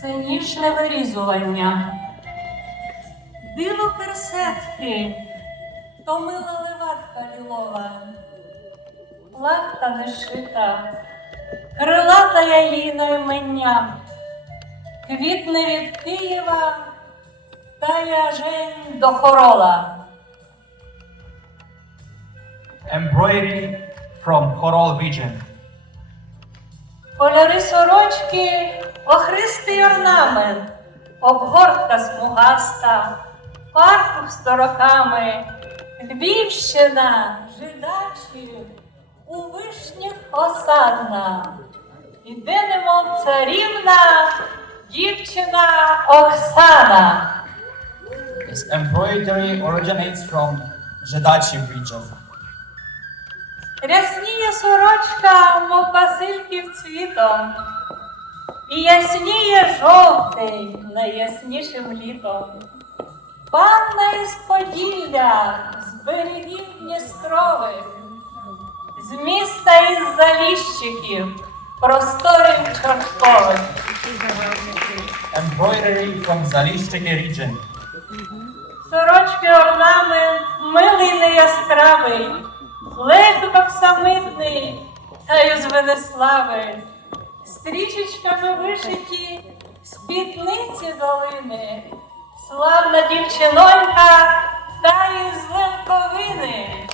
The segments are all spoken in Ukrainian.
це ніжне вирізування. Диво персетки, то мила леватка лілова, плахта не шита, крилата яїна імення, квітне від Києва та яжень до хорола. Embroidery from Horol region. Кольори сорочки, охристий орнамент, обгортка смугаста, паркух з тороками, Львівщина, жидачі, у вишнях осадна, іде немов царівна дівчина Оксана. This embroidery originates from Jedachi region. Рясніє сорочка, мов Васильків цвітом, і ясніє жовтий найяснішим літом. Панна із Поділля, з берегів Дністрових, з міста із Заліщиків, просторів чорткових. Embroidery from Zalishchiki region. Сорочки орнамент милий неяскравий, легко самитний, та й з Венеслави, стрічечками вишиті спідниці долини, славна дівчинонька та із Лемковини.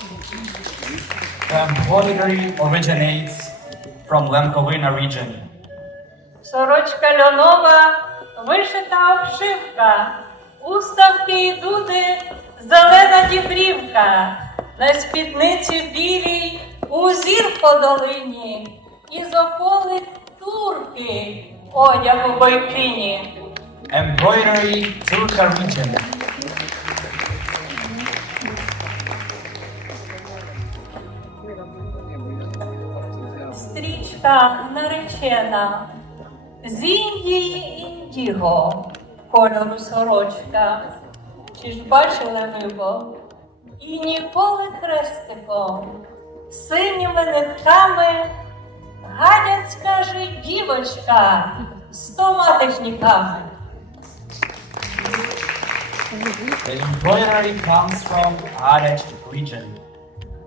Embroidery originates from Lemkovina region. Сорочка льонова, вишита обшивка, уставки і дуди, зелена дібрівка, на спідниці білій, узір по долині, і з ополик турки, одяг у бойкині. Embroidery Turka region. Стрічка наречена, з Індії індіго, кольору сорочка. Чи ж бачили ви бо? І ніколи хрестиком, синіми нитками, гадяцька же дівочка з томатичниками. The embroidery comes from Adech region.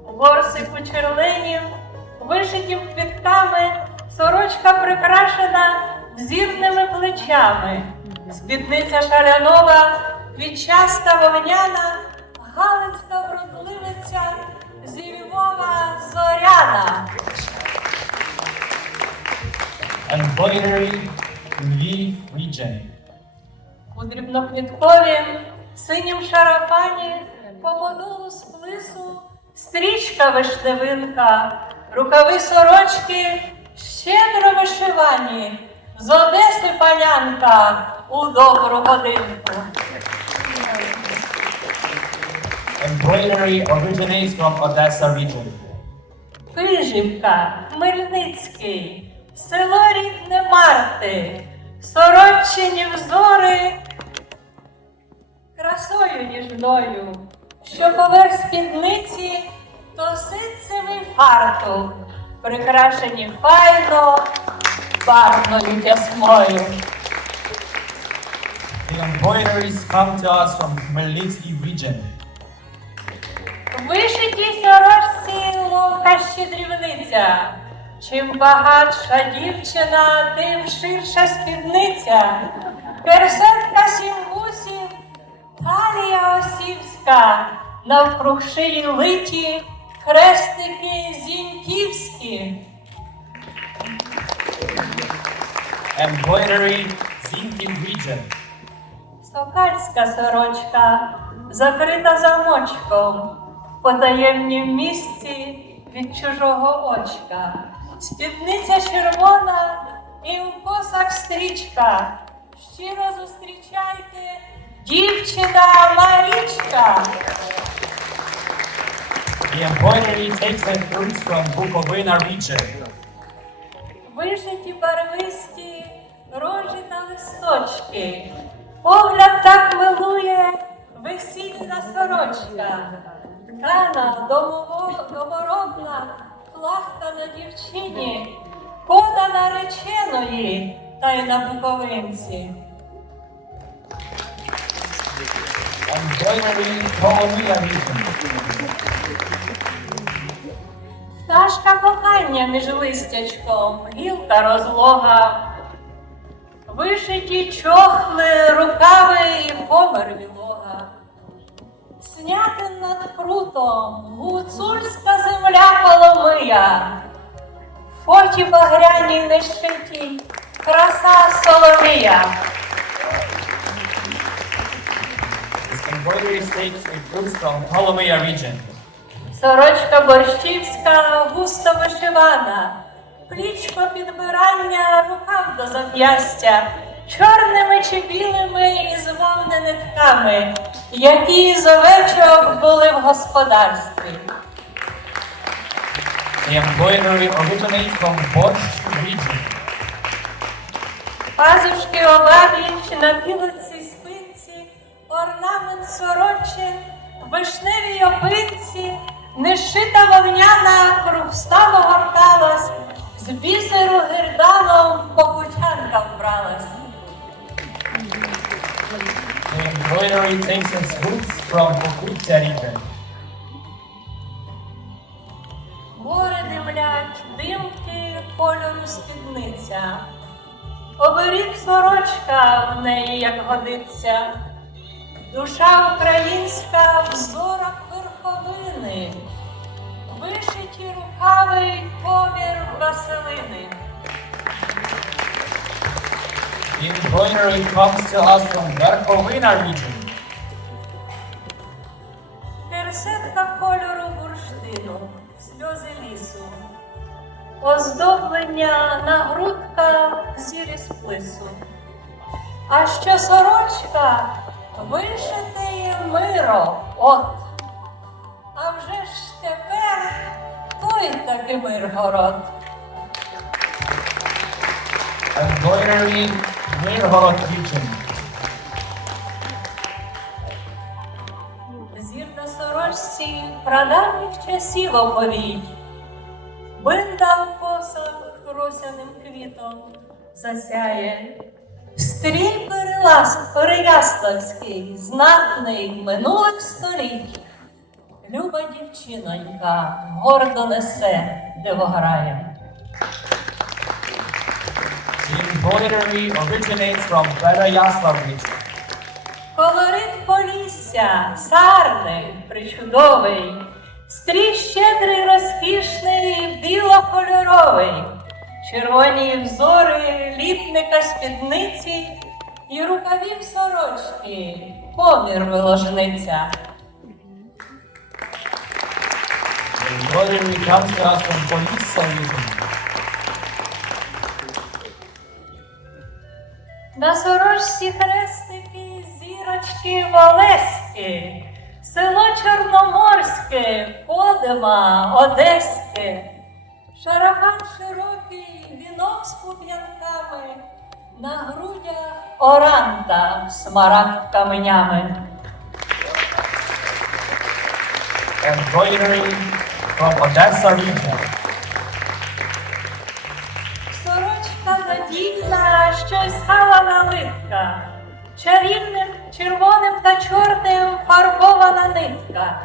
Ворсику черленів, вишитім квітками, сорочка прикрашена взірними плечами. Спідниця шалянова, квітчаста вогняна, галицька вродливиця, зі Львова зоряна. Embroidery Lviv region. У дрібноквітковім синім шарафані по подолу сплису стрічка вишневинка, рукави сорочки щедро вишивані, з Одеси панянка у добру годинку. Embroidery originates from Odessa region. Кижівка, Хмельницький, село рідне Марти, сорочені взори красою ніжною, що поверх спідниці то ситцевий фартух, прикрашені файно барвною тясмою. The embroideries come to us from Khmelnytsky region. Вишитій сорочці ловка щедрівниця. Чим багатша дівчина, тим ширша спідниця. Персетка сім гусів, талія осівська, навкруг шиї литі, хрестики зіньківські. Embroidery Zinkin region. Сокальська сорочка, закрита замочком, в потаємнім місці від чужого очка. Спідниця червона і в косах стрічка. Щиро зустрічайте, дівчина Марічка. The embroidery takes its roots from Bukovina region. Вишиті барвисті рожі та листочки. Погляд так милує весільна сорочка. Ткана домово- домородна, плахта на дівчині, кода нареченої, та й на Буковинці. Пташка кохання між листячком, гілка розлога, вишиті чохли, рукави і помер вілога. Над прутом, гуцульська земля Коломия, фоті багряній нещитій, краса Соломія. This embroidery from region. Сорочка борщівська, густо вишивана, плічко підбирання, рукав до зап'ястя, чорними чи білими із вовни нитками, які з овечок були в господарстві. Originates from Borscht region. Пазушки обабіч на білоці спинці, орнамент сорочин, вишневій опинці, нешита вовняна круг стану горталась, з бісеру гирданом покутянка вбралась. The embroidery takes its roots from Bukutya region. Гори димлять, димки кольору спідниця. Оберіг сорочка в неї, як годиться. Душа українська в зорах верховини, вишиті рукави й помір Василини. The embroidery comes to us from Verkhovina region. Керсетка кольору бурштину, сльози лісу, оздоблення нагрудка зірі сплису. А що сорочка вишите миро, от. А вже ж тепер той таки Миргород. Embroidery Mirhorod region. Зір на сорочці прадавніх часів оповідь. Бинда в посах росяним квітом засяє. Стрій переласт переяславський, знатний минулих століть. Люба дівчинонька гордо несе, де embroidery originates from region. Колорит полісся, сарний, причудовий, стрій щедрий, розкішний, білокольоровий, червоні взори літника спідниці і рукавів сорочки, помір виложниця. Embroidery comes to us from Polissa На сорочці хрестики, зірочки Волеськи, село Чорноморське, Подима, Одеське, шарафан широкий, вінок з пуп'янками, на грудях оранта смарагд каменями. Embroidery from Odessa region. Що й налитка, чарівним червоним та чорним фарбована нитка.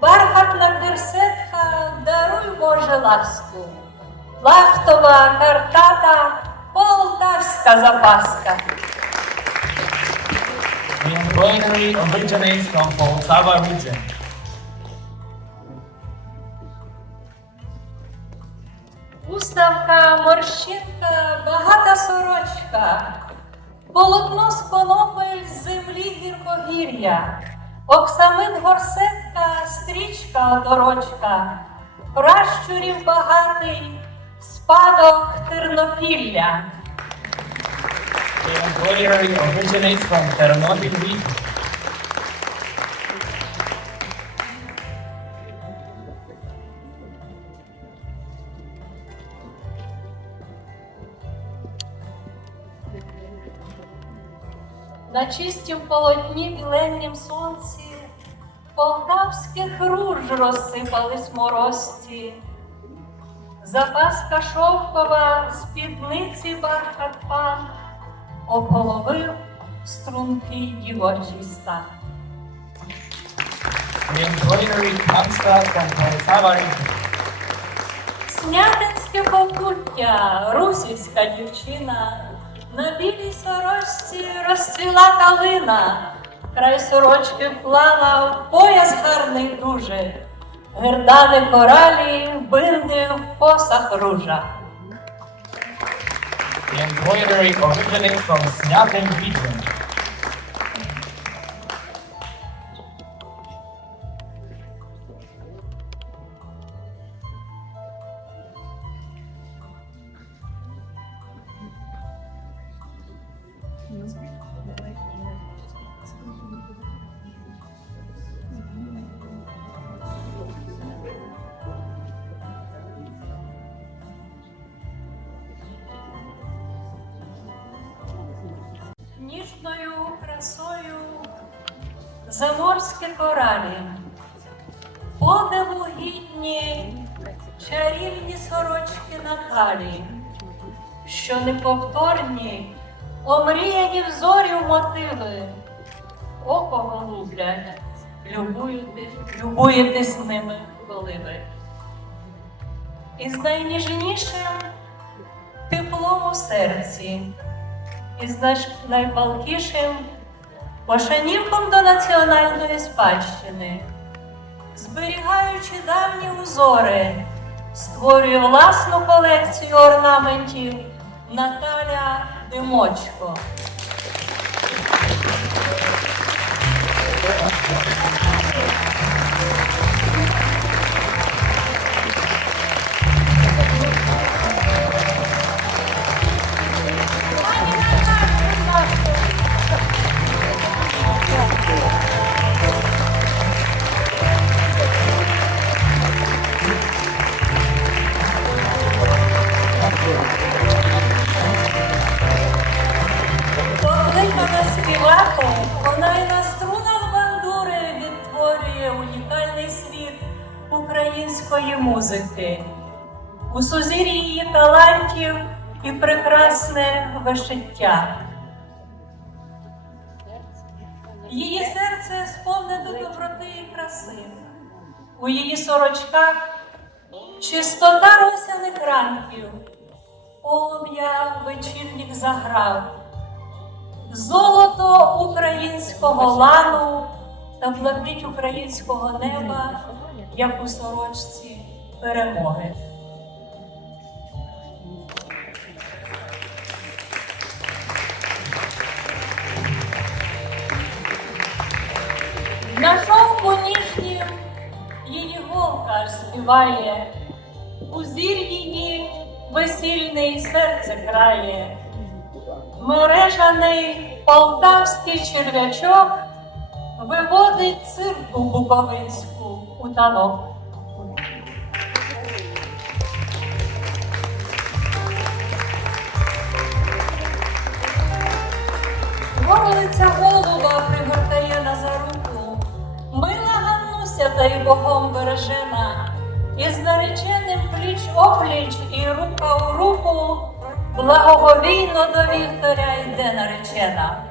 Бархатна керсетка, даруй Боже ласку. Лахтова, картата, полтавська запаска. Embroidery originates from Poltava region. Сорочка, полотно з конопель з землі гіркогір'я, оксамин горсетка, стрічка оторочка, пращурів багатий, спадок тернопілля. The embroidery from Ternopil На чистім полотні біленнім сонці полтавських руж розсипались морозці. запаска шовкова, спідниці бархат пан, ополовив стрункий дівочий стан. Снятинське покуття, русівська дівчина, на білій сорочці розцвіла калина, край сорочки вклала в пояс гарний дуже, гердани коралі, бинди в посах ружа. The embroidery originates from region. Ніжною заморські коралі, подиву чарівні сорочки Наталі, що неповторні, омріяні взорів мотиви, око голублять, любуєтесь, ними, коли ви. З найніжнішим теплом у серці і з найпалкішим пошанівком до національної спадщини, зберігаючи давні узори, створює власну колекцію орнаментів Наталя Димочко. Вишиття. Її серце сповнене доброти і краси. У її сорочках чистота росяних ранків, полум'я вечірніх заграв, золото українського лану та блакить українського неба, як у сорочці перемоги. Співає, у зір її весільний серце крає, мережаний полтавський черв'ячок виводить цирку буковинську у танок. Горлиця голуба пригортає на заруку, мила Ганнуся та й богом бережена, і з нареченим пліч опліч і рука у руку, благоговійно до вікторя йде наречена.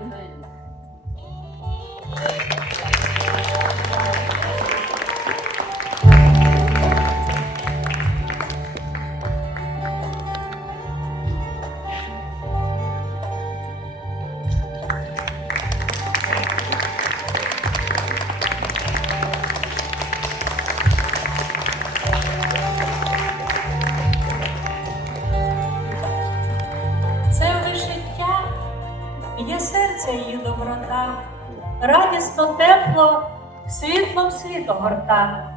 Світлом світо горта.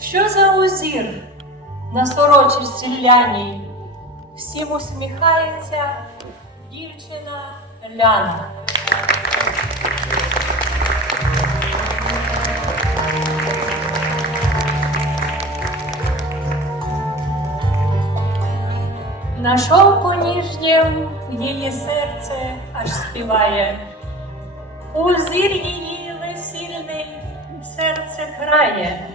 Що за узір на сорочці ляній, всім усміхається дівчина Ляна. На шовку ніжнім її серце аж співає. У зір її серце крає,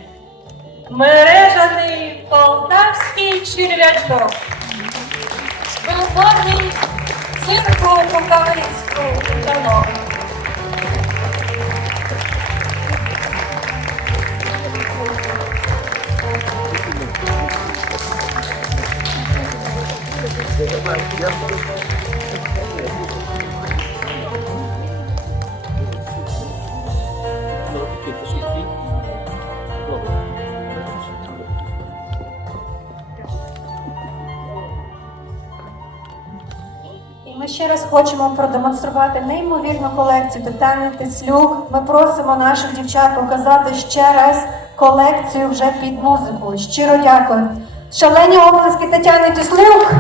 мережаний полтавський черв'ячок, виходить цирку Буковинську танок. І хочемо продемонструвати неймовірну колекцію Тетяни Тислюк. Ми просимо наших дівчат показати ще раз колекцію вже під музику. Щиро дякую. Шалені обласки Тетяни Тислюк.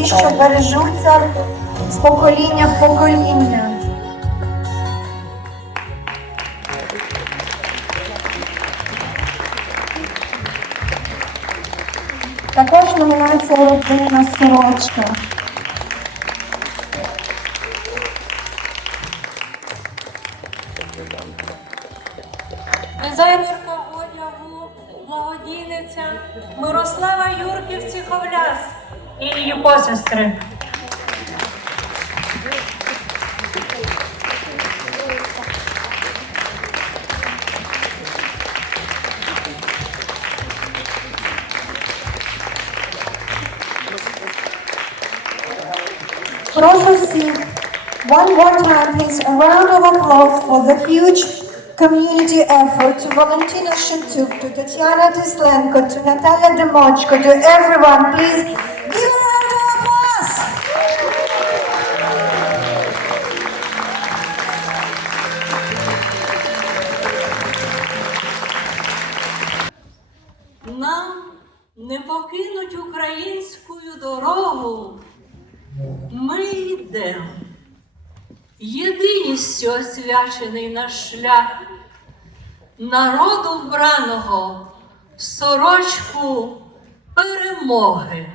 Ті, що бережуться з покоління в покоління. Також номінація родина сорочка. Time, please, a round of applause for the huge community effort to Valentina Shintuk, to Tatiana Tislenko, to Natalia Demochko, to everyone, please освячений наш шлях, народу вбраного в сорочку перемоги.